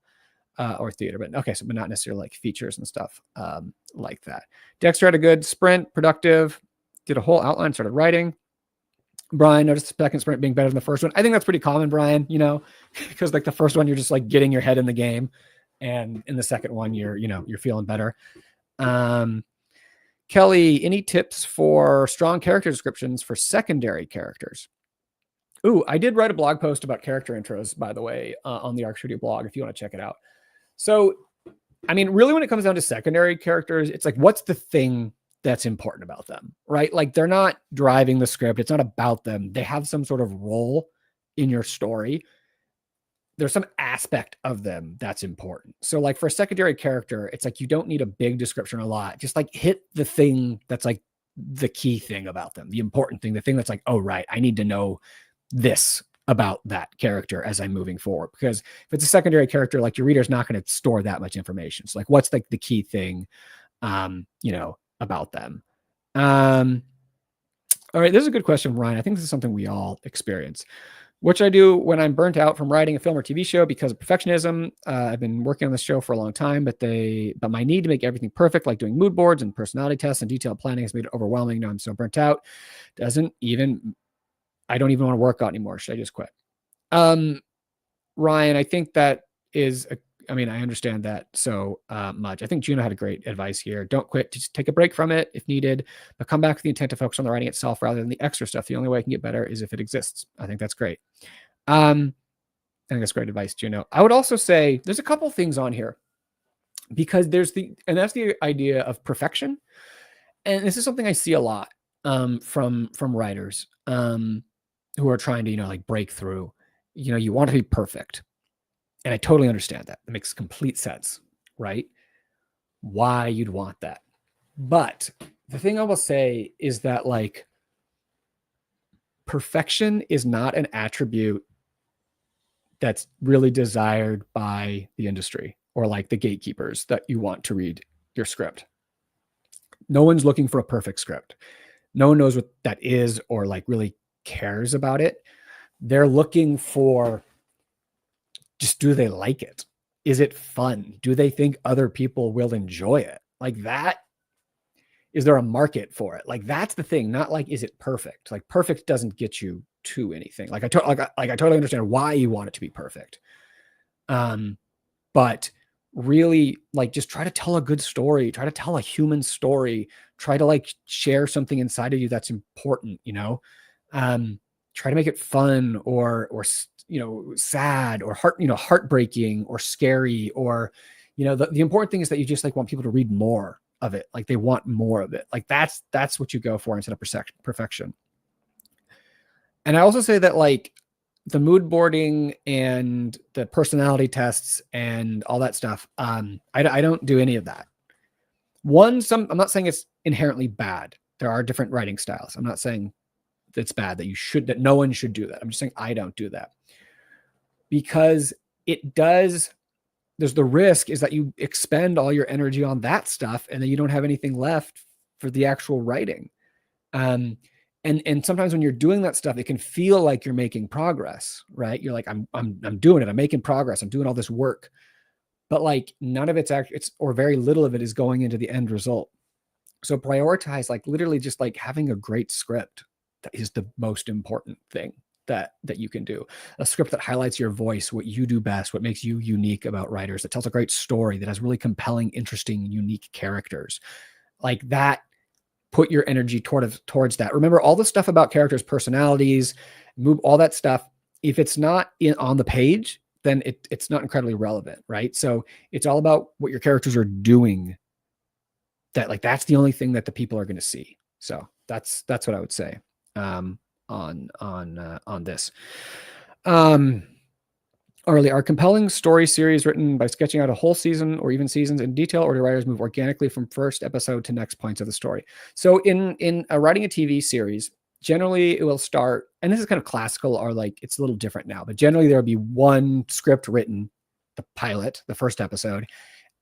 or theater, but not necessarily like features and stuff like that. Dexter had a good sprint, productive, did a whole outline, started writing. Brian noticed the second sprint being better than the first one. I think that's pretty common, Brian, because like the first one, you're just like getting your head in the game. And in the second one, you're feeling better. Kelly, any tips for strong character descriptions for secondary characters? Ooh, I did write a blog post about character intros, by the way, on the Arc Studio blog, if you want to check it out. So, I mean, really, when it comes down to secondary characters, it's like, what's the thing that's important about them, right? Like they're not driving the script. It's not about them. They have some sort of role in your story. There's some aspect of them that's important. So like for a secondary character, it's like, you don't need a big description a lot. Just like hit the thing that's like the key thing about them, the important thing, the thing that's like, oh, right, I need to know this about that character as I'm moving forward. Because if it's a secondary character, like your reader's not going to store that much information. So like, what's like the key thing, about them? All right, this is a good question, Ryan. I think this is something we all experience. What should I do when I'm burnt out from writing a film or TV show because of perfectionism? I've been working on this show for a long time, but my need to make everything perfect, like doing mood boards and personality tests and detailed planning, has made it overwhelming. Now I'm so burnt out. I don't even want to work out anymore. Should I just quit? Ryan, I think that is, I understand that so much. I think Juno had a great advice here. Don't quit. Just take a break from it if needed, but come back with the intent to focus on the writing itself rather than the extra stuff. The only way I can get better is if it exists. I think that's great. I think that's great advice, Juno. I would also say there's a couple things on here because that's the idea of perfection. And this is something I see a lot from writers who are trying to, like break through. You want to be perfect. And I totally understand that. It makes complete sense, right? Why you'd want that. But the thing I will say is that like perfection is not an attribute that's really desired by the industry or like the gatekeepers that you want to read your script. No one's looking for a perfect script. No one knows what that is or like really cares about it. They're looking for just, do they like it? Is it fun? Do they think other people will enjoy it? Like that, is there a market for it? Like that's the thing, not like, is it perfect? Like perfect doesn't get you to anything. Like I totally understand why you want it to be perfect. But really like just try to tell a good story, try to tell a human story, try to like share something inside of you that's important, try to make it fun or sad or heartbreaking or scary or, the important thing is that you just like want people to read more of it. Like they want more of it. Like that's what you go for instead of perfection. And I also say that like the mood boarding and the personality tests and all that stuff, I don't do any of that. I'm not saying it's inherently bad. There are different writing styles. I'm not saying it's bad that no one should do that. I'm just saying I don't do that because there's the risk is that you expend all your energy on that stuff and then you don't have anything left for the actual writing. And sometimes when you're doing that stuff, it can feel like you're making progress, right? You're like, I'm doing it. I'm making progress. I'm doing all this work, but like none of it's or very little of it is going into the end result. So prioritize like literally just like having a great script. That is the most important thing that you can do. A script that highlights your voice, what you do best, what makes you unique about writers, that tells a great story, that has really compelling, interesting, unique characters. Like that, put your energy towards that. Remember all the stuff about characters' personalities, move all that stuff. If it's not on the page, then it's not incredibly relevant, right? So it's all about what your characters are doing. That's the only thing that the people are going to see. So that's what I would say. On this. Early, are compelling story series written by sketching out a whole season or even seasons in detail, or do writers move organically from first episode to next points of the story? So in writing a TV series, generally it will start, and this is kind of classical, or like it's a little different now, but generally there'll be one script written, the pilot, the first episode,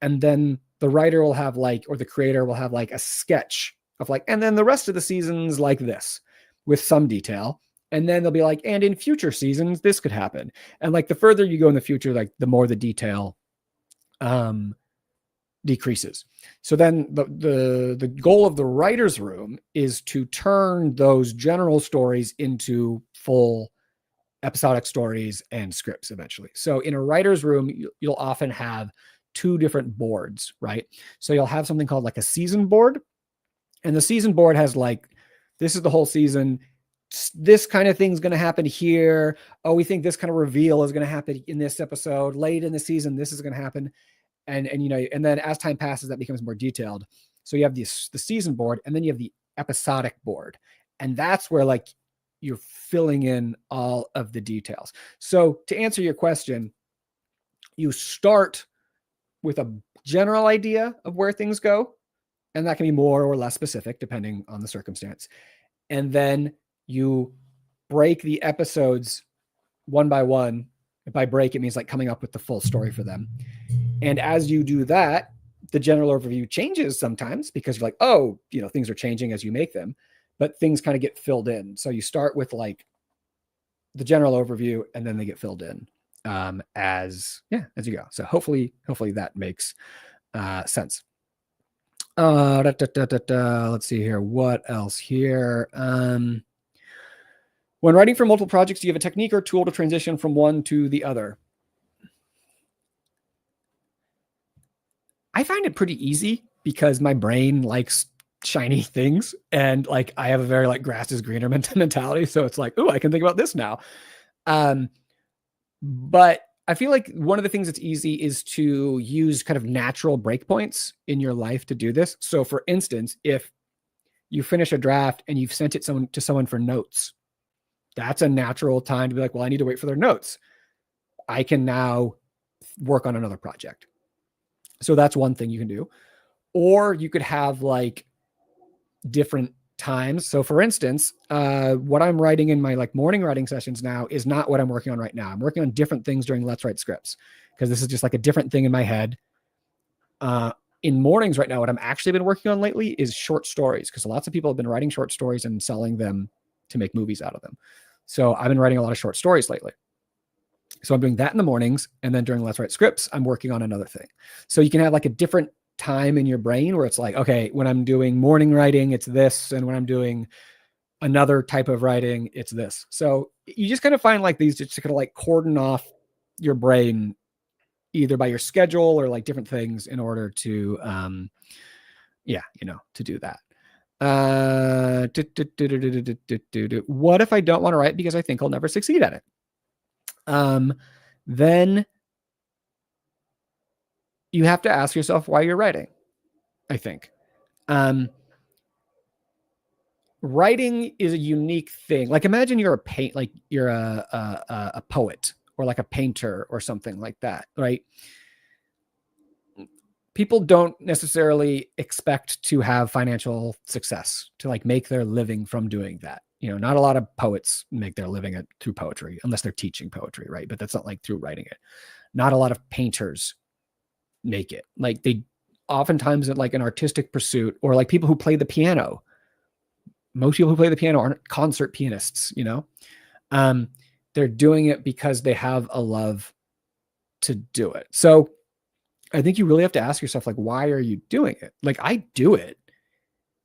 and then the writer will have like, or the creator will have like a sketch of like, and then the rest of the season's like this with some detail. And then they'll be like, and in future seasons, this could happen. And like the further you go in the future, like the more the detail decreases. So then the goal of the writer's room is to turn those general stories into full episodic stories and scripts eventually. So in a writer's room, you'll often have two different boards, right? So you'll have something called like a season board. And the season board has like, this is the whole season. This kind of thing's going to happen here. Oh, we think this kind of reveal is going to happen in this episode. Late in the season, this is going to happen. And you know, and then as time passes, that becomes more detailed. So you have the season board, and then you have the episodic board. And that's where like you're filling in all of the details. So to answer your question, you start with a general idea of where things go, and that can be more or less specific depending on the circumstance. And then you break the episodes one by one. By break, it means like coming up with the full story for them. And as you do that, the general overview changes sometimes because you're like, oh, you know, things are changing as you make them, but things kind of get filled in. So you start with like the general overview, and then they get filled in as you go. So hopefully that makes sense. Let's see here. What else here? When writing for multiple projects, do you have a technique or tool to transition from one to the other? I find it pretty easy because my brain likes shiny things, and like I have a very like grass is greener mentality. So it's like, oh, I can think about this now. But I feel like one of the things that's easy is to use kind of natural breakpoints in your life to do this. So for instance, if you finish a draft and you've sent it to someone for notes, that's a natural time to be like, well, I need to wait for their notes. I can now work on another project. So that's one thing you can do. Or you could have like different times. So for instance, what I'm writing in my like morning writing sessions now is not what I'm working on right now. I'm working on different things during Let's Write Scripts because this is just like a different thing in my head. In mornings right now, what I'm actually been working on lately is short stories, because lots of people have been writing short stories and selling them to make movies out of them. So I've been writing a lot of short stories lately. So I'm doing that in the mornings, and then during Let's Write Scripts, I'm working on another thing. So you can have like a different time in your brain where it's like, okay, when I'm doing morning writing, it's this. And when I'm doing another type of writing, it's this. So you just kind of find like these just to kind of like cordon off your brain either by your schedule or like different things in order to, to do that. What if I don't want to write because I think I'll never succeed at it? Then you have to ask yourself why you're writing, I think. Writing is a unique thing. Like imagine you're a poet or like a painter or something like that, right? People don't necessarily expect to have financial success to like make their living from doing that. You know, not a lot of poets make their living through poetry unless they're teaching poetry, right? But that's not like through writing it. Not a lot of painters make it. Like they oftentimes like an artistic pursuit, or like people who play the piano. Most people who play the piano aren't concert pianists, you know? They're doing it because they have a love to do it. So I think you really have to ask yourself, like, why are you doing it? Like, I do it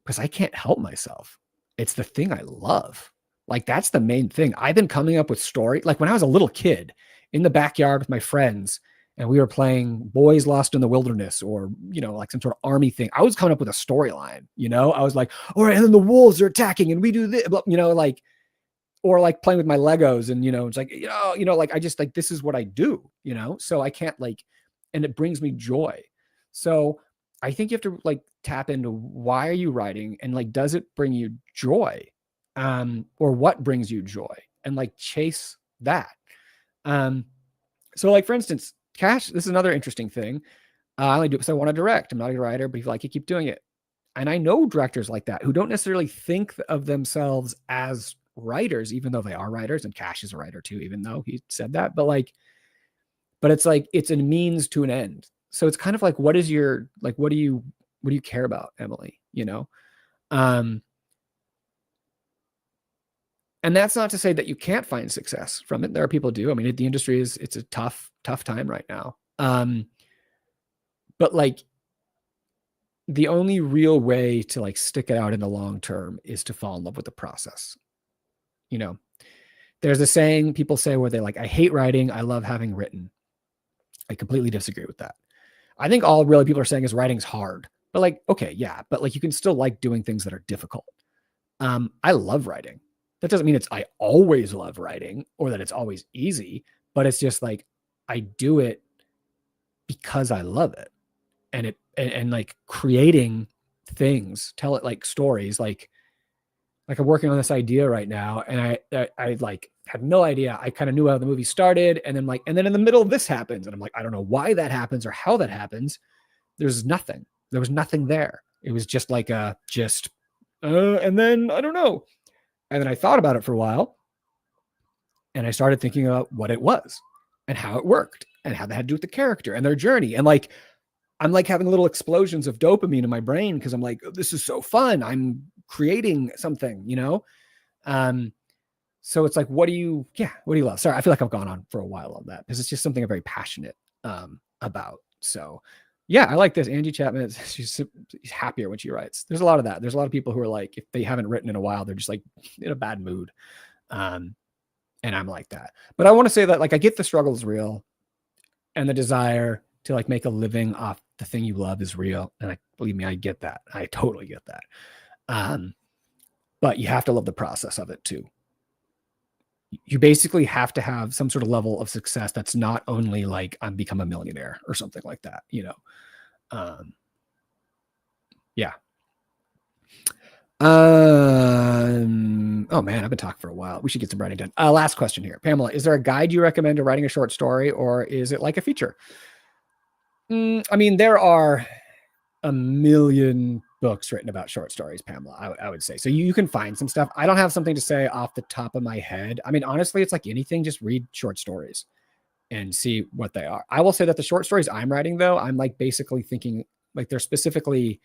because I can't help myself. It's the thing I love. Like, that's the main thing. I've been coming up with story. Like when I was a little kid in the backyard with my friends, and we were playing Boys Lost in the Wilderness, or, you know, like some sort of army thing, I was coming up with a storyline, you know? I was like, all right, and then the wolves are attacking and we do this, you know, like, or like playing with my Legos, and, you know, it's like, like, I just like, this is what I do, you know? So I can't like, and it brings me joy. So I think you have to like tap into why are you writing, and like, does it bring you joy? Or what brings you joy, and like chase that. So like, for instance, Cash, this is another interesting thing. I only do it because I want to direct. I'm not a writer, but if you like it, keep doing it. And I know directors like that who don't necessarily think of themselves as writers, even though they are writers, and Cash is a writer too, even though he said that. But it's like, it's a means to an end. So it's kind of like, what do you care about, Emily? And that's not to say that you can't find success from it. There are people who do. I mean, the industry it's a tough time right now. But like, the only real way to like stick it out in the long term is to fall in love with the process. There's a saying people say where they like, I hate writing, I love having written. I completely disagree with that. I think all really people are saying is writing's hard, but like, okay, yeah, but like you can still like doing things that are difficult. I love writing. That doesn't mean I always love writing or that it's always easy, but it's just like, I do it because I love it. And like creating things, tell it like stories, like I'm working on this idea right now, and I like had no idea. I kind of knew how the movie started, and then in the middle of this happens, and I'm like, I don't know why that happens or how that happens. There's nothing. There was nothing there. It was just like and then I don't know. And then I thought about it for a while, and I started thinking about what it was and how it worked and how that had to do with the character and their journey. And like, I'm like having little explosions of dopamine in my brain because I'm like, oh, this is so fun. I'm creating something, So it's like, what do you love? Sorry, I feel like I've gone on for a while on that because it's just something I'm very passionate about. So yeah, I like this. Angie Chapman, she's happier when she writes. There's a lot of that. There's a lot of people who are like, if they haven't written in a while, they're just like in a bad mood. And I'm like that. But I want to say that like, I get the struggle is real and the desire to like make a living off the thing you love is real. And believe me, I get that. I totally get that. But you have to love the process of it too. You basically have to have some sort of level of success that's not only like I'm become a millionaire or something like that, yeah. Oh man, I've been talking for a while. We should get some writing done. Last question here. Pamela, is there a guide you recommend to writing a short story, or is it like a feature? I mean, there are a million books written about short stories, Pamela, I would say. So you can find some stuff. I don't have something to say off the top of my head. I mean, honestly, it's like anything, just read short stories and see what they are. I will say that the short stories I'm writing, though, I'm like basically thinking like they're specifically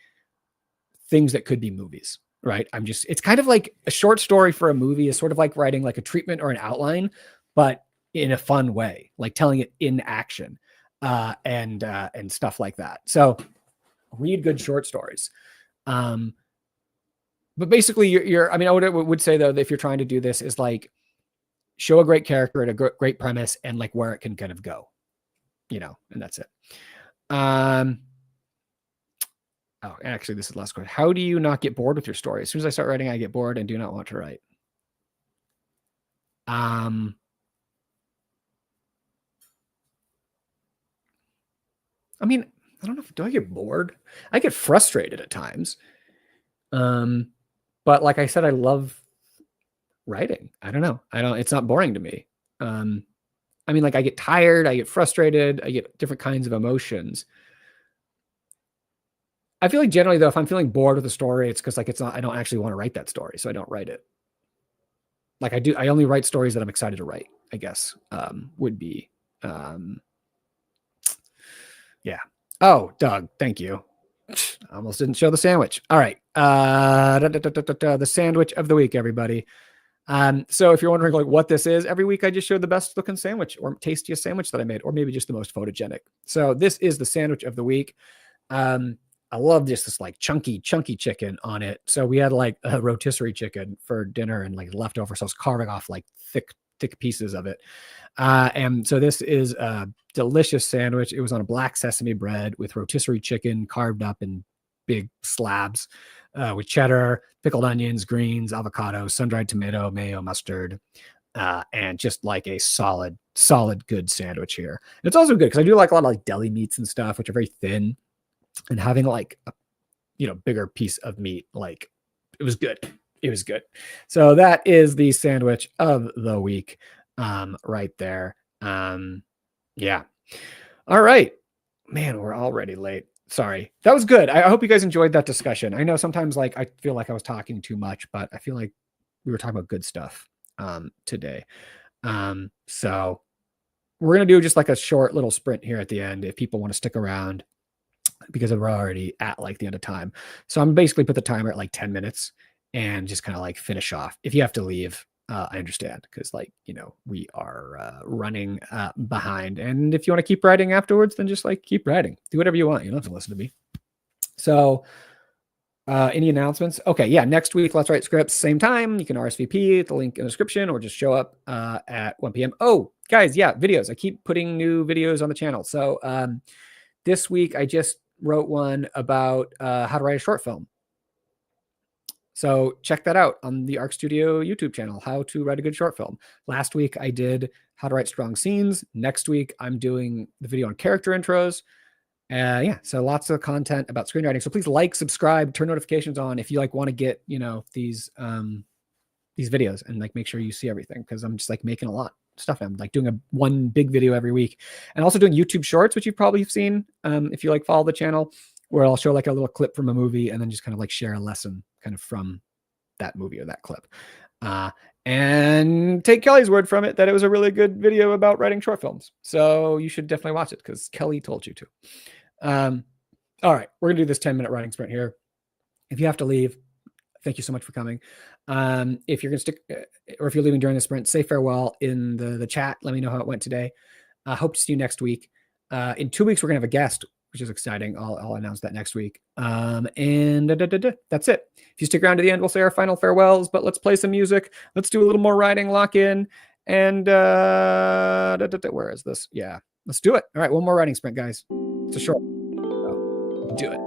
things that could be movies, right? It's kind of like a short story for a movie is sort of like writing like a treatment or an outline, but in a fun way, like telling it in action and stuff like that. So read good short stories. But basically I mean, I would say though, that if you're trying to do this is like show a great character and a great premise and like where it can kind of go, and that's it. Oh, actually this is the last question. How do you not get bored with your story? As soon as I start writing, I get bored and do not want to write. I mean, I don't know do I get bored? I get frustrated at times. But like I said, I love writing. I don't know. It's not boring to me. I mean, like I get tired, I get frustrated, I get different kinds of emotions. I feel like generally though, if I'm feeling bored with a story, it's because like I don't actually want to write that story, so I don't write it. Like I only write stories that I'm excited to write, I guess, would be. Yeah. Oh, Doug, thank you. I almost didn't show the sandwich. All right. The sandwich of the week, everybody. So if you're wondering like what this is, every week I just show the best looking sandwich or tastiest sandwich that I made, or maybe just the most photogenic. So this is the sandwich of the week. I love just this like chunky chicken on it. So we had like a rotisserie chicken for dinner and like leftover. So I was carving off like thick pieces of it. And so this is a delicious sandwich. It was on a black sesame bread with rotisserie chicken carved up in big slabs with cheddar, pickled onions, greens, avocado, sun-dried tomato, mayo, mustard, and just like a solid good sandwich here. And it's also good because I do like a lot of like deli meats and stuff, which are very thin, and having like a bigger piece of meat, like it was good. It was good. So that is the sandwich of the week right there. Yeah. All right. Man, we're already late. Sorry. That was good. I hope you guys enjoyed that discussion. I know sometimes like I feel like I was talking too much, but I feel like we were talking about good stuff today. So we're gonna do just like a short little sprint here at the end if people want to stick around because we're already at like the end of time. So I'm basically put the timer at like 10 minutes and just kind of like finish off. If you have to leave, I understand because like, we are running behind. And if you want to keep writing afterwards, then just like keep writing. Do whatever you want. You don't have to listen to me. So any announcements? Okay, yeah, next week, Let's Write Scripts, same time. You can RSVP, the link in the description, or just show up at 1 p.m. Oh, guys, yeah, videos. I keep putting new videos on the channel. So this week, I just wrote one about how to write a short film. So check that out on the Arc Studio YouTube channel, how to write a good short film. Last week, I did how to write strong scenes. Next week, I'm doing the video on character intros. Yeah, so lots of content about screenwriting. So please like, subscribe, turn notifications on if you like want to get, these videos and like make sure you see everything because I'm just like making a lot of stuff. I'm like doing one big video every week and also doing YouTube shorts, which you've probably seen if you like follow the channel, where I'll show like a little clip from a movie and then just kind of like share a lesson kind of from that movie or that clip. And take Kelly's word from it that it was a really good video about writing short films. So you should definitely watch it because Kelly told you to. All right, we're gonna do this 10-minute writing sprint here. If you have to leave, thank you so much for coming. If you're gonna stick, or if you're leaving during the sprint, say farewell in the chat. Let me know how it went today. Hope to see you next week. In 2 weeks, we're gonna have a guest, which is exciting. I'll announce that next week. And that's it. If you stick around to the end, we'll say our final farewells. But let's play some music. Let's do a little more writing, lock in, and where is this? Yeah, let's do it. All right, one more writing sprint, guys. It's a short. So do it.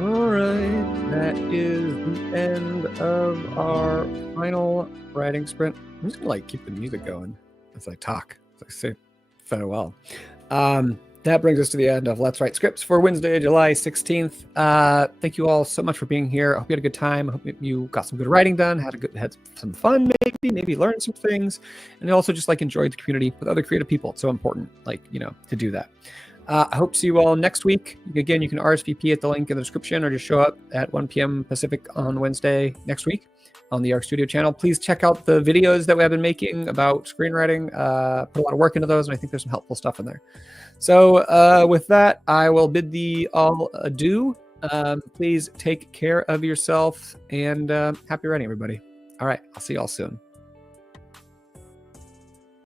All right, that is the end of our final writing sprint. I'm just gonna keep the music going as I talk, as I say farewell. That brings us to the end of Let's Write Scripts for Wednesday, July 16th. Thank you all so much for being here. I hope you had a good time. I hope you got some good writing done, had some fun, maybe learned some things, and also just enjoyed the community with other creative people. It's so important, to do that. I hope to see you all next week. Again, you can RSVP at the link in the description or just show up at 1 p.m. Pacific on Wednesday next week on the Arc Studio channel. Please check out the videos that we have been making about screenwriting. Put a lot of work into those, and I think there's some helpful stuff in there. So with that, I will bid thee all adieu. Please take care of yourself, and happy writing, everybody. All right, I'll see you all soon.